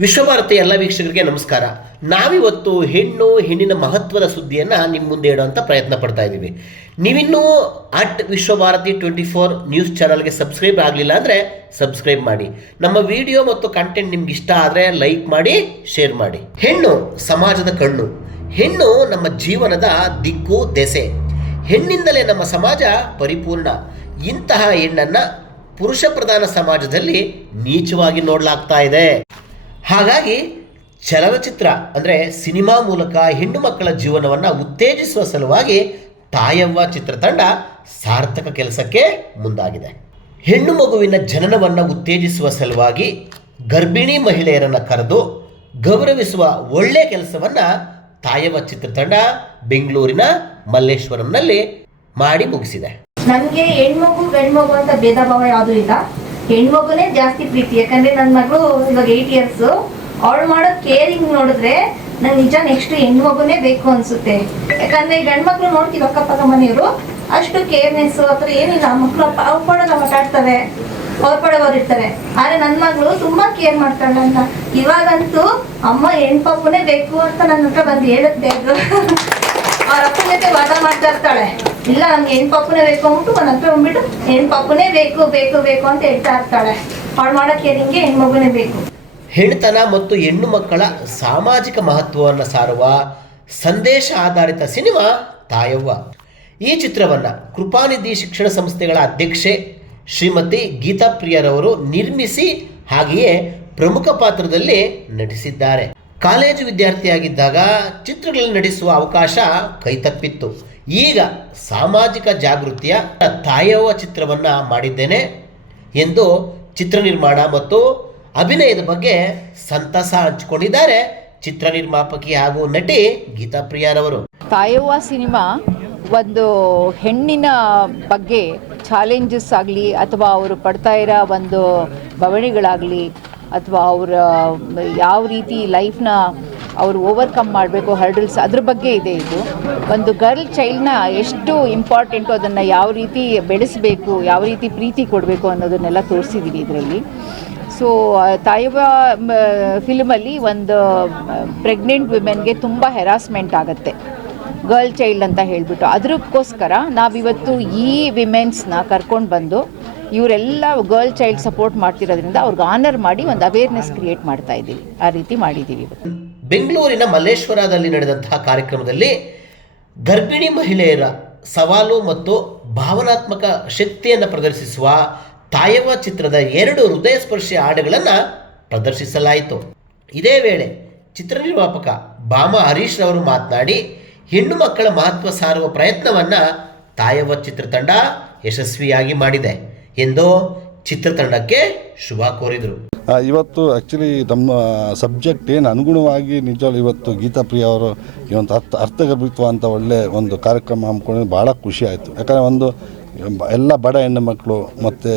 ವಿಶ್ವಭಾರತಿ ಎಲ್ಲ ವೀಕ್ಷಕರಿಗೆ ನಮಸ್ಕಾರ. ನಾವಿವತ್ತು ಹೆಣ್ಣಿನ ಮಹತ್ವದ ಸುದ್ದಿಯನ್ನು ನಿಮ್ಮ ಮುಂದೆ ಇಡುವಂಥ ಪ್ರಯತ್ನ ಪಡ್ತಾ ಇದ್ದೀವಿ. ನೀವಿನ್ನೂ ವಿಶ್ವಭಾರತಿ 24 ನ್ಯೂಸ್ ಚಾನಲ್ಗೆ ಸಬ್ಸ್ಕ್ರೈಬ್ ಆಗಲಿಲ್ಲ ಅಂದರೆ ಸಬ್ಸ್ಕ್ರೈಬ್ ಮಾಡಿ. ನಮ್ಮ ವಿಡಿಯೋ ಮತ್ತು ಕಂಟೆಂಟ್ ನಿಮ್ಗೆ ಇಷ್ಟ ಆದರೆ ಲೈಕ್ ಮಾಡಿ, ಶೇರ್ ಮಾಡಿ. ಹೆಣ್ಣು ಸಮಾಜದ ಕಣ್ಣು. ಹೆಣ್ಣು ನಮ್ಮ ಜೀವನದ ದಿಕ್ಕು ದೆಸೆ. ಹೆಣ್ಣಿಂದಲೇ ನಮ್ಮ ಸಮಾಜ ಪರಿಪೂರ್ಣ. ಇಂತಹ ಹೆಣ್ಣನ್ನು ಪುರುಷ ಪ್ರಧಾನ ಸಮಾಜದಲ್ಲಿ ನೀಚವಾಗಿ ನೋಡಲಾಗ್ತಾ ಇದೆ. ಹಾಗಾಗಿ ಚಲನಚಿತ್ರ ಅಂದರೆ ಸಿನಿಮಾ ಮೂಲಕ ಹೆಣ್ಣು ಮಕ್ಕಳ ಜೀವನವನ್ನು ಉತ್ತೇಜಿಸುವ ಸಲುವಾಗಿ ತಾಯವ್ವ ಚಿತ್ರತಂಡ ಸಾರ್ಥಕ ಕೆಲಸಕ್ಕೆ ಮುಂದಾಗಿದೆ. ಹೆಣ್ಣು ಮಗುವಿನ ಜನನವನ್ನು ಉತ್ತೇಜಿಸುವ ಸಲುವಾಗಿ ಗರ್ಭಿಣಿ ಮಹಿಳೆಯರನ್ನು ಕರೆದು ಗೌರವಿಸುವ ಒಳ್ಳೆಯ ಕೆಲಸವನ್ನು ತಾಯವ್ವ ಚಿತ್ರತಂಡ ಬೆಂಗಳೂರಿನ ಮಲ್ಲೇಶ್ವರಂನಲ್ಲಿ ಮಾಡಿ ಮುಗಿಸಿದೆ. ನನಗೆ ಹೆಣ್ಮಗು ಗಂಡ್ಮಗು ಅಂತ ಭೇದ ಭಾವ ಯಾವುದೂ ಇಲ್ಲ. ಹೆಣ್ಮಗುನೇ ಜಾಸ್ತಿ ಪ್ರೀತಿ. ಯಾಕಂದ್ರೆ ನನ್ನ ಮಗಳು ಇವಾಗ 8 years. ಅವಳು ಮಾಡೋ ಕೇರಿಂಗ್ ನೋಡಿದ್ರೆ ನಂಗೆ ನಿಜ ನೆಕ್ಸ್ಟ್ ಹೆಣ್ಮಗುನೇ ಬೇಕು ಅನ್ಸುತ್ತೆ. ಯಾಕಂದ್ರೆ ಗಂಡ್ ಮಕ್ಳು ನೋಡ್ತೀವಿ ಅಕ್ಕಪಕ್ಕ ಮನೆಯವರು ಅಷ್ಟು ಕೇರ್ನೆಸ್ ಹತ್ರ ಏನಿಲ್ಲ. ಮಕ್ಕಳು ಅವ್ರ ಪಡೋದು ಮಾತಾಡ್ತಾರೆ, ಅವ್ರ ಪಡೋರು ಇರ್ತಾರೆ. ಆದ್ರೆ ನನ್ನ ಮಗಳು ತುಂಬಾ ಕೇರ್ ಮಾಡ್ತಾಳೆ ಅಂತ. ಇವಾಗಂತೂ ಅಮ್ಮ ಹೆಣ್ಪಾಪುನೇ ಬೇಕು ಅಂತ ನನ್ನ ಹತ್ರ ಬಂದು ಹೇಳುತ್ತೆ. ಅವ್ರ ಅಪ್ಪನ ಜೊತೆ ವಾದ ಮಾಡ್ತಾ ಇರ್ತಾಳೆ. ಇಲ್ಲ ನಮ್ಗೆ ಹೆಣ್ಪಾಪುನೇ ಬೇಕು ಅಂದ್ಬಿಟ್ಟು ನನ್ನ ಹತ್ರ ಬಂದ್ಬಿಟ್ಟು ಹೆಣ್ಪಾಪುನೇ ಬೇಕು ಬೇಕು ಬೇಕು ಅಂತ ಹೇಳ್ತಾ ಇರ್ತಾಳೆ. ಅವಳು ಮಾಡೋ ಕೇರಿಂಗ್ಗೆ ಹೆಣ್ಮಗುನೇ ಬೇಕು. ಹೆಣ್ತನ ಮತ್ತು ಹೆಣ್ಣು ಮಕ್ಕಳ ಸಾಮಾಜಿಕ ಮಹತ್ವವನ್ನು ಸಾರುವ ಸಂದೇಶ ಆಧಾರಿತ ಸಿನಿಮಾ ತಾಯವ್ವ. ಈ ಚಿತ್ರವನ್ನು ಕೃಪಾನಿಧಿ ಶಿಕ್ಷಣ ಸಂಸ್ಥೆಗಳ ಅಧ್ಯಕ್ಷೆ ಶ್ರೀಮತಿ ಗೀತಾ ಪ್ರಿಯರವರು ನಿರ್ಮಿಸಿ ಹಾಗೆಯೇ ಪ್ರಮುಖ ಪಾತ್ರದಲ್ಲಿ ನಟಿಸಿದ್ದಾರೆ. ಕಾಲೇಜು ವಿದ್ಯಾರ್ಥಿಯಾಗಿದ್ದಾಗ ಚಿತ್ರಗಳನ್ನು ನಟಿಸುವ ಅವಕಾಶ ಕೈತಪ್ಪಿತ್ತು. ಈಗ ಸಾಮಾಜಿಕ ಜಾಗೃತಿಯ ತಾಯವ್ವ ಚಿತ್ರವನ್ನು ಮಾಡಿದ್ದೇನೆ ಎಂದು ಚಿತ್ರ ನಿರ್ಮಾಣ ಮತ್ತು ಅಭಿನಯದ ಬಗ್ಗೆ ಸಂತಸ ಹಂಚಿಕೊಂಡಿದ್ದಾರೆ ಚಿತ್ರ ನಿರ್ಮಾಪಕಿ ಹಾಗೂ ನಟಿ ಗೀತಾ ಪ್ರಿಯಾರವರು. ತಾಯವ್ವ ಸಿನಿಮಾ ಒಂದು ಹೆಣ್ಣಿನ ಬಗ್ಗೆ ಚಾಲೆಂಜಸ್ ಆಗಲಿ ಅಥವಾ ಅವರು ಪಡ್ತಾ ಇರೋ ಒಂದು ಬವಣೆಗಳಾಗಲಿ ಅಥವಾ ಅವರ ಯಾವ ರೀತಿ ಲೈಫ್ನ ಅವರು ಓವರ್ಕಮ್ ಮಾಡಬೇಕು, ಹರ್ಡಲ್ಸ್, ಅದ್ರ ಬಗ್ಗೆ ಇದೆ. ಇದು ಒಂದು ಗರ್ಲ್ ಚೈಲ್ಡ್ನ ಎಷ್ಟು ಇಂಪಾರ್ಟೆಂಟು, ಅದನ್ನು ಯಾವ ರೀತಿ ಬೆಳೆಸಬೇಕು, ಯಾವ ರೀತಿ ಪ್ರೀತಿ ಕೊಡಬೇಕು ಅನ್ನೋದನ್ನೆಲ್ಲ ತೋರಿಸಿದ್ದೀವಿ ಇದರಲ್ಲಿ. ಸೊ ತಾಯವ್ವ ಫಿಲ್ಮಲ್ಲಿ ಒಂದು ಪ್ರೆಗ್ನೆಂಟ್ ವಿಮೆನ್ಗೆ ತುಂಬ ಹೆರಾಸ್ಮೆಂಟ್ ಆಗುತ್ತೆ, ಗರ್ಲ್ ಚೈಲ್ಡ್ ಅಂತ ಹೇಳಿಬಿಟ್ಟು. ಅದಕ್ಕೋಸ್ಕರ ನಾವಿವತ್ತು ಈ ವಿಮೆನ್ಸ್ನ ಕರ್ಕೊಂಡು ಬಂದು ಇವರೆಲ್ಲ ಗರ್ಲ್ ಚೈಲ್ಡ್ ಸಪೋರ್ಟ್ ಮಾಡ್ತಿರೋದ್ರಿಂದ ಅವ್ರಿಗೆ ಆನರ್ ಮಾಡಿ ಒಂದು ಅವೇರ್ನೆಸ್ ಕ್ರಿಯೇಟ್ ಮಾಡ್ತಾ ಇದ್ದೀವಿ. ಆ ರೀತಿ ಮಾಡಿದ್ದೀವಿ. ಬೆಂಗಳೂರಿನ ಮಲ್ಲೇಶ್ವರದಲ್ಲಿ ನಡೆದಂತಹ ಕಾರ್ಯಕ್ರಮದಲ್ಲಿ ಗರ್ಭಿಣಿ ಮಹಿಳೆಯರ ಸವಾಲು ಮತ್ತು ಭಾವನಾತ್ಮಕ ಶಕ್ತಿಯನ್ನು ಪ್ರದರ್ಶಿಸುವ ತಾಯವ್ವ ಚಿತ್ರದ 2 ಹೃದಯಸ್ಪರ್ಶಿ ಹಾಡುಗಳನ್ನು ಪ್ರದರ್ಶಿಸಲಾಯಿತು. ಇದೇ ವೇಳೆ ಚಿತ್ರ ನಿರ್ಮಾಪಕ ಬಾಮ ಹರೀಶ್ ರವರು ಮಾತನಾಡಿ ಹೆಣ್ಣು ಮಕ್ಕಳ ಮಹತ್ವ ಸಾರುವ ಪ್ರಯತ್ನವನ್ನು ತಾಯವ್ವ ಚಿತ್ರತಂಡ ಯಶಸ್ವಿಯಾಗಿ ಮಾಡಿದೆ ಎಂದು ಚಿತ್ರತಂಡಕ್ಕೆ ಶುಭ ಕೋರಿದರು. ಇವತ್ತು ಆ್ಯಕ್ಚುಲಿ ನಮ್ಮ ಸಬ್ಜೆಕ್ಟ್ ಏನು ಅನುಗುಣವಾಗಿ ನಿಜವಾಗ್ಲೂ ಇವತ್ತು ಗೀತಾ ಪ್ರಿಯ ಅವರು ಈ ಒಂದು ಅರ್ಥಗರ್ಭಿತ್ವ ಅಂತ ಒಳ್ಳೆ ಒಂದು ಕಾರ್ಯಕ್ರಮ ಹಮ್ಮಿಕೊಂಡಿದ್ದು ಭಾಳ ಖುಷಿ ಆಯಿತು. ಯಾಕಂದರೆ ಒಂದು ಎಲ್ಲ ಬಡ ಹೆಣ್ಣು ಮಕ್ಕಳು ಮತ್ತು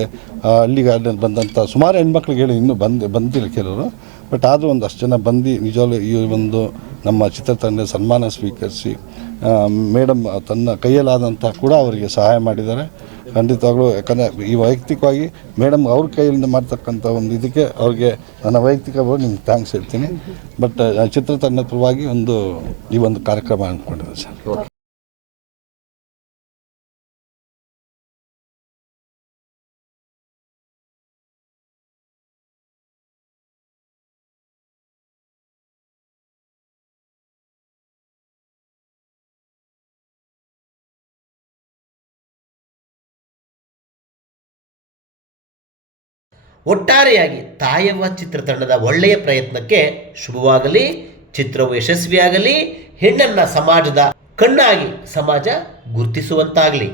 ಹಳ್ಳಿಗಾಡಿನ ಬಂದಂಥ ಸುಮಾರು ಹೆಣ್ಮಕ್ಳಿಗೆ ಹೇಳಿ ಇನ್ನೂ ಬಂದಿಲ್ಲ ಕೆಲವರು. ಬಟ್ ಆದರೂ ಒಂದಷ್ಟು ಜನ ಬಂದು ನಿಜವಾಗ್ಲೂ ಈ ಒಂದು ನಮ್ಮ ಚಿತ್ರತಂಡ ಸನ್ಮಾನ ಸ್ವೀಕರಿಸಿ ಮೇಡಮ್ ತನ್ನ ಕೈಯಲ್ಲಾದಂಥ ಕೂಡ ಅವರಿಗೆ ಸಹಾಯ ಮಾಡಿದ್ದಾರೆ. ಖಂಡಿತವಾಗ್ಲೂ ಯಾಕಂದರೆ ಈ ವೈಯಕ್ತಿಕವಾಗಿ ಮೇಡಮ್ ಅವ್ರ ಕೈಯಿಂದ ಮಾಡ್ತಕ್ಕಂಥ ಒಂದು ಇದಕ್ಕೆ ಅವ್ರಿಗೆ ನನ್ನ ವೈಯಕ್ತಿಕವಾಗಿ ನಿಮ್ಗೆ ಥ್ಯಾಂಕ್ಸ್ ಹೇಳ್ತೀನಿ. ಬಟ್ ಚಿತ್ರತಂಡದ ಪರವಾಗಿ ಈ ಒಂದು ಕಾರ್ಯಕ್ರಮ ಅಂದ್ಕೊಂಡಿದ್ದೆ ಸರ್. ಒಟ್ಟಾರೆಯಾಗಿ ತಾಯವ್ವ ಚಿತ್ರತಂಡದ ಒಳ್ಳೆಯ ಪ್ರಯತ್ನಕ್ಕೆ ಶುಭವಾಗಲಿ, ಚಿತ್ರವು ಯಶಸ್ವಿಯಾಗಲಿ, ಹೆಣ್ಣನ್ನು ಸಮಾಜದ ಕಣ್ಣಾಗಿ ಸಮಾಜ ಗುರುತಿಸುವಂತಾಗಲಿ.